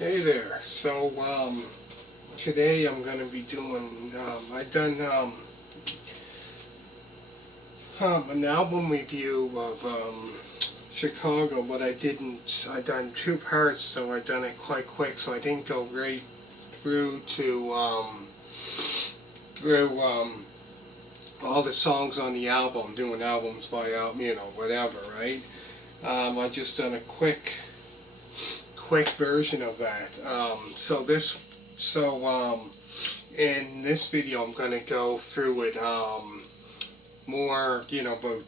Hey there. Today I'm going to be doing, I done an album review of Chicago, but I done two parts, so I done it quite quick, so I didn't go right through through all the songs on the album, doing albums by album, whatever, right? I just done a quick version of that. In this video, I'm gonna go through it more, about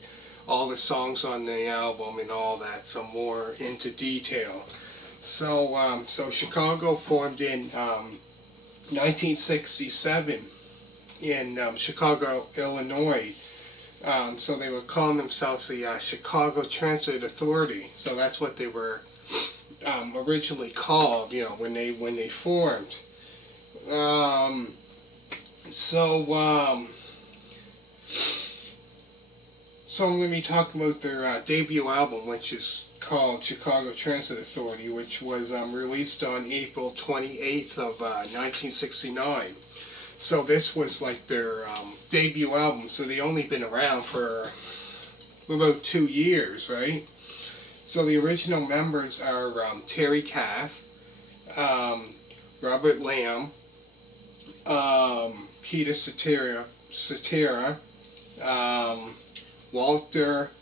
all the songs on the album and all that, so more into detail. So Chicago formed in 1967 in Chicago, Illinois. So they were calling themselves the Chicago Transit Authority. So that's what they were originally called, when they formed. Um, so, um, so I'm going to be talking about their debut album, which is called Chicago Transit Authority, which was released on April 28th of 1969. So this was like their debut album. So they only been around for about 2 years, right? So the original members are Terry Kath, um, Robert Lamb, Peter Cetera, um, Walter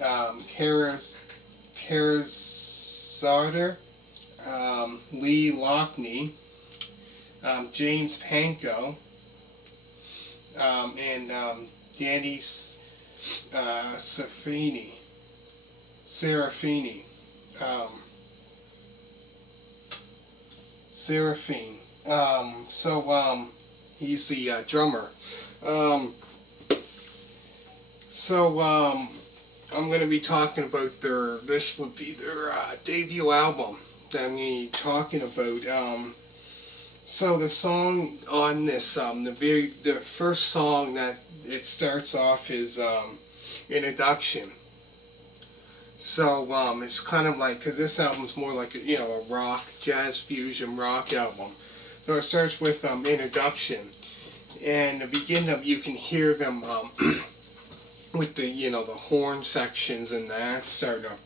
Harris, Lee Lockney, James Pankow, and Danny Serafini, um, Seraphine. He's the drummer. Um, I'm going to be talking about this would be their debut album that I'm going to be talking about. So the song on this, the first song that it starts off is Introduction. So it's kind of like, because this album's more like a rock, jazz fusion rock album. So it starts with Introduction, and the beginning of you can hear them with the horn sections and that starting off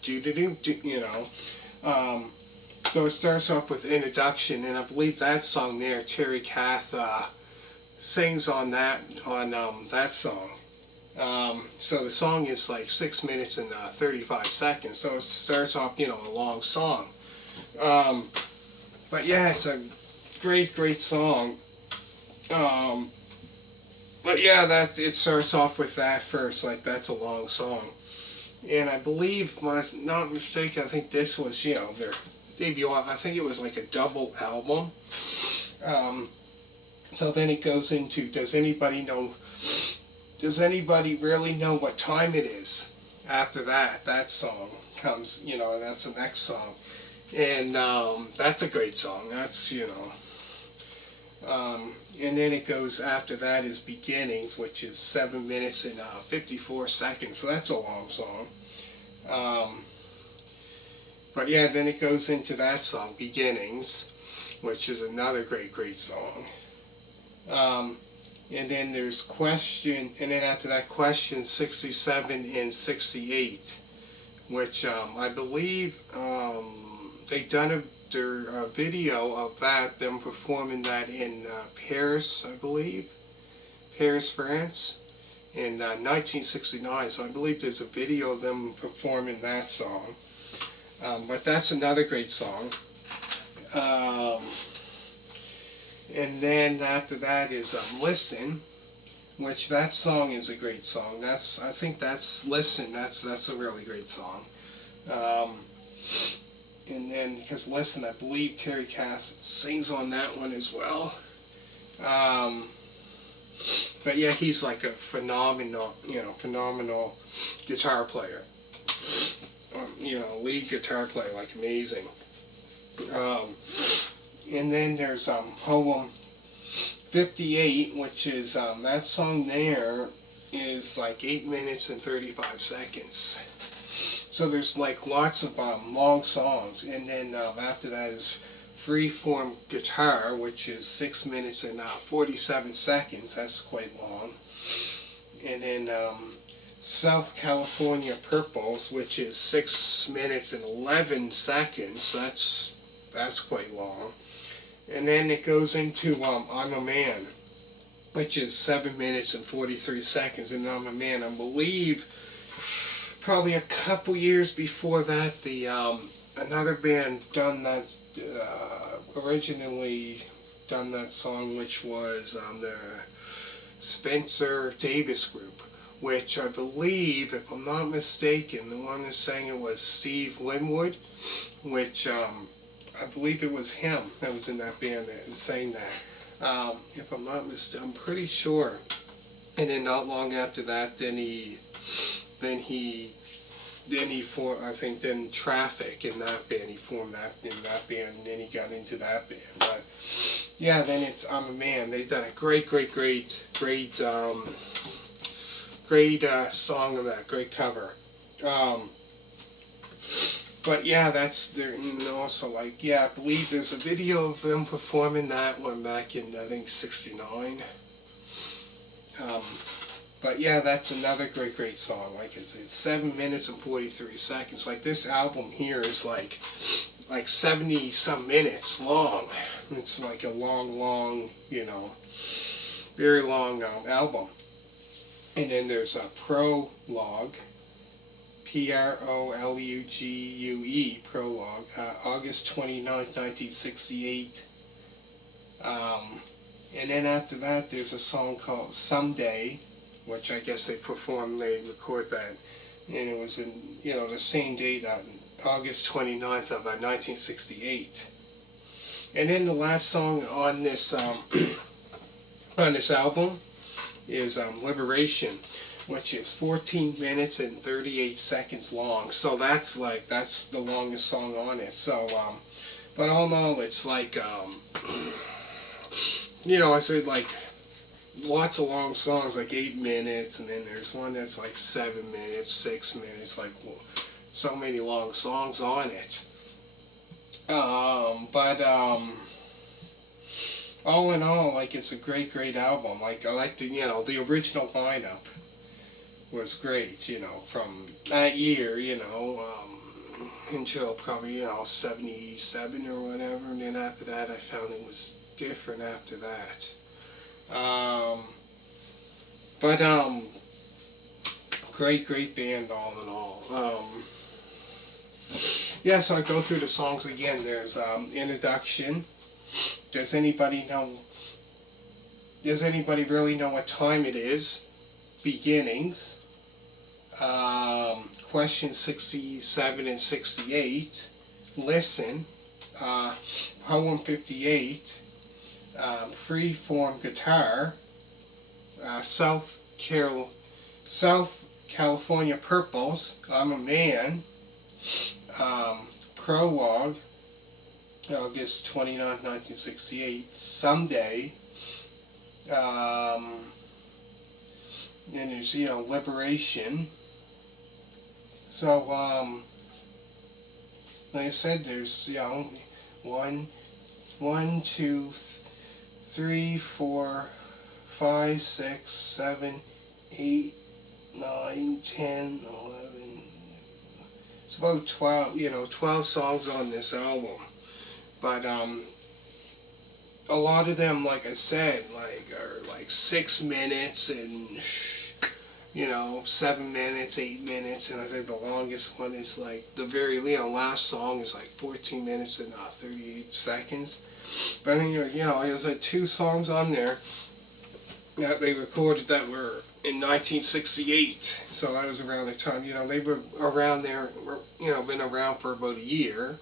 So it starts off with Introduction, and I believe that song there, Terry Kath sings on that song. So the song is like 6 minutes and 35 seconds. So it starts off, a long song. But yeah, it's a great song. But yeah, that it starts off with that first. Like that's a long song. And I believe, when I'm not mistaken, I think this was, their debut. I think it was like a double album. So then it goes into, does anybody really know what time it is? After that song comes, and that's the next song. And that's a great song. And then it goes after that is Beginnings, which is 7 minutes and 54 seconds. So that's a long song. But yeah, then it goes into that song, Beginnings, which is another great song. And then there's Question, and then after that, Question 67 and 68, which I believe they done their video of that, them performing that in Paris, I believe, Paris, France, in 1969. So I believe there's a video of them performing that song. But that's another great song. And then after that is Listen, which that song is a great song. I think that's Listen. That's a really great song. And then because Listen, I believe Terry Kath sings on that one as well. But yeah, he's like a phenomenal guitar player. Lead guitar player, like amazing. And then there's Poem 58, which is that song there is like 8 minutes and 35 seconds. So there's like lots of long songs, and then after that is Freeform Guitar, which is 6 minutes and 47 seconds. That's quite long. And then South California Purples, which is 6 minutes and 11 seconds. That's quite long. And then it goes into I'm a Man, which is 7 minutes and 43 seconds. And I'm a Man, I believe, probably a couple years before that, the another band done that, originally done that song, which was the Spencer Davis Group, which I believe, if I'm not mistaken, the one that sang it was Steve Linwood, which I believe it was him that was in that band that sang that. If I'm not mistaken, I'm pretty sure. And then not long after that, then he formed, I think, then Traffic in that band. He formed that in that band, and then he got into that band. But yeah, then it's I'm a Man. They've done a great song of that, great cover. But yeah, that's there. And also, like, yeah, I believe there's a video of them performing that one back in, I think, '69. But yeah, that's another great song. Like it's 7 minutes and 43 seconds. Like this album here is like 70 some minutes long. It's like a long, very long album. And then there's a Prologue, Prolugue, Prologue, August 29th, 1968. And then after that, there's a song called Someday, which I guess they record that, and it was in, the same date, August 29th of 1968. And then the last song on this on this album is Liberation, which is 14 minutes and 38 seconds long. So that's the longest song on it. So, but all in all, it's like, I said, like, lots of long songs, like 8 minutes, and then there's one that's like 7 minutes, 6 minutes, like so many long songs on it. But all in all, like, it's a great album. Like, I like the original lineup was great, from that year, until probably, 77 or whatever, and then after that I found it was different after that. But great band all in all. Yeah, so I go through the songs again. There's Introduction. Does anybody really know what time it is? Beginnings. Question 67 and 68. Listen. Poem 58. Freeform Guitar. South California Purples. I'm a Man. Prologue, August 29, 1968. Someday. Then there's, Liberation. So, like I said, there's, 1, 2, 3, 4, 5, 6, 7, 8, 9, 10, 11. It's about 12 songs on this album. But a lot of them, like I said, are 6 minutes and 7 minutes, 8 minutes, and I think the longest one is the very last song is 14 minutes and 38 seconds. But then there's 2 songs on there that they recorded that were in 1968, so that was around the time, they were around there, been around for about a year.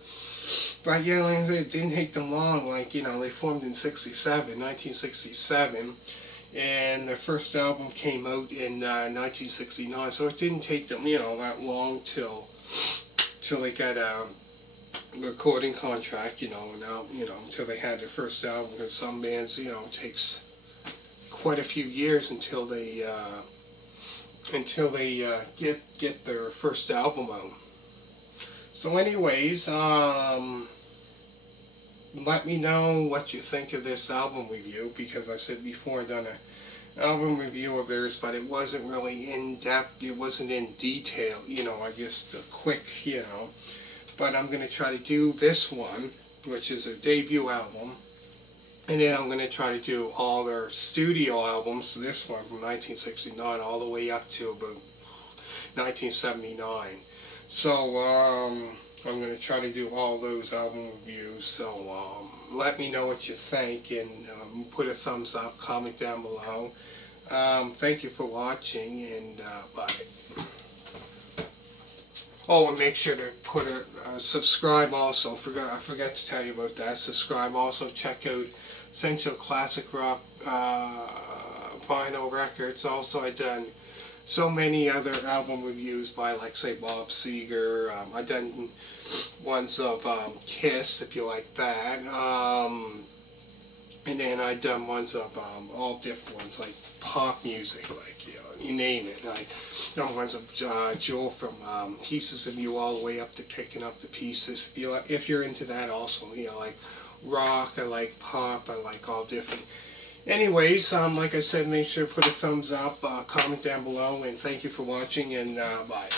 But it didn't take them long, they formed in 1967, and their first album came out in 1969, so it didn't take them, that long till they got a recording contract, until they had their first album, because some bands, it takes quite a few years until they get their first album out. So anyways, let me know what you think of this album review, because I said before I done an album review of theirs, but it wasn't really in depth, it wasn't in detail, I guess the quick, but I'm going to try to do this one, which is a debut album, and then I'm going to try to do all their studio albums, this one from 1969 all the way up to about 1979. So I'm going to try to do all those album reviews. So let me know what you think, and put a thumbs up, comment down below. Thank you for watching, and bye. Oh, and make sure to put a subscribe also. I forgot to tell you about that. Subscribe also. Check out Essential Classic Rock vinyl records. Also, I done so many other album reviews by, like, say, Bob Seger. I done ones of Kiss, if you like that. And then I done ones of all different ones, like pop music, like, you name it. Like done ones of Joel from Pieces of You all the way up to Picking Up the Pieces. If you're into that also, like rock, I like pop, I like all different. Anyways, like I said, make sure to put a thumbs up, comment down below, and thank you for watching, and bye.